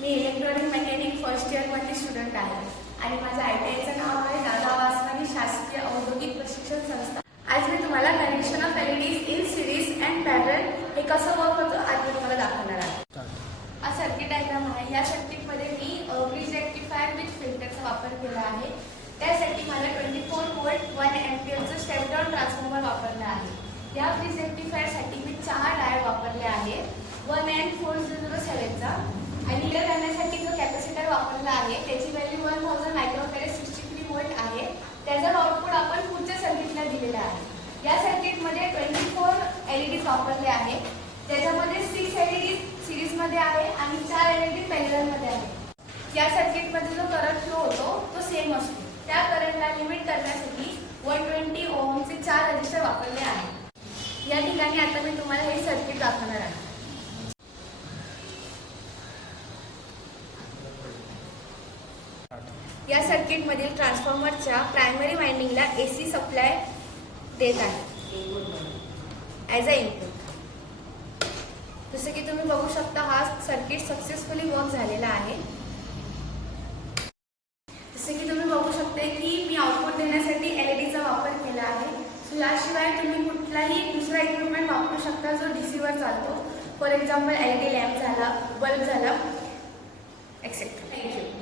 मी electronic mechanic first इयरमध्ये student आहे आणि माझ्या ITIचं नाव आहे दादा वासवानी शासकीय औद्योगिक प्रशिक्षण संस्था। आज मी तुम्हाला connection of LEDs in series and पॅरल हे कसं वर्क होतं आज मी तुम्हाला दाखवणार आहे। हा सर्किट डायग्राम आहे। या सर्किटमध्ये मी ब्रिज रेक्टिफायर विथ फिल्टरचा वापर केला आहे। त्यासाठी मला 24 व्होल्ट 1 एम्पियरचं स्टेप डाउन ट्रान्सफॉर्मर वापरला आहे। या ब्रिज रेक्टिफायरसाठी मी 4 डायोड वापरले आहेत 1N4007 चा आणि इतर करण्यासाठी जो कॅपॅसिटर वापरला आहे त्याची व्हॅल्यू 1000 मायक्रोफॅरेड 63 व्होल्ट आहे। त्याचा आउटपुट आपण पुढच्या सर्किटला दिलेला आहे। या सर्किटमध्ये 24 LEDs वापरले आहेत, ज्याच्यामध्ये 6 LEDs सीरीजमध्ये आहे आणि 4 LED पॅरललमध्ये आहे। या सर्किटमध्ये जो करंट फ्लो होतो तो सेम असतो। त्या करंटला लिमिट करण्यासाठी 120 ओहमचे 4 रेझिस्टर वापरले आहेत। या ठिकाणी आता मी तुम्हाला हे सर्किट दाखवणार आहे। या सर्किटमधील ट्रान्सफॉर्मरच्या प्रायमरी वाइंडिंगला AC सप्लाय देत आहे ॲज अ इनपुट। जसं की तुम्ही बघू शकता हा सर्किट सक्सेसफुली वर्क झालेला आहे। जसे की तुम्ही बघू शकता की मी आउटपुट देण्यासाठी LEDचा वापर केला आहे। सो याशिवाय तुम्ही कुठलाही दुसरा इक्विपमेंट वापरू शकता जो DC वर चालतो। फॉर एक्झाम्पल LED लॅम्प झाला, बल्ब झाला एक्सेट्रा। थँक्यू।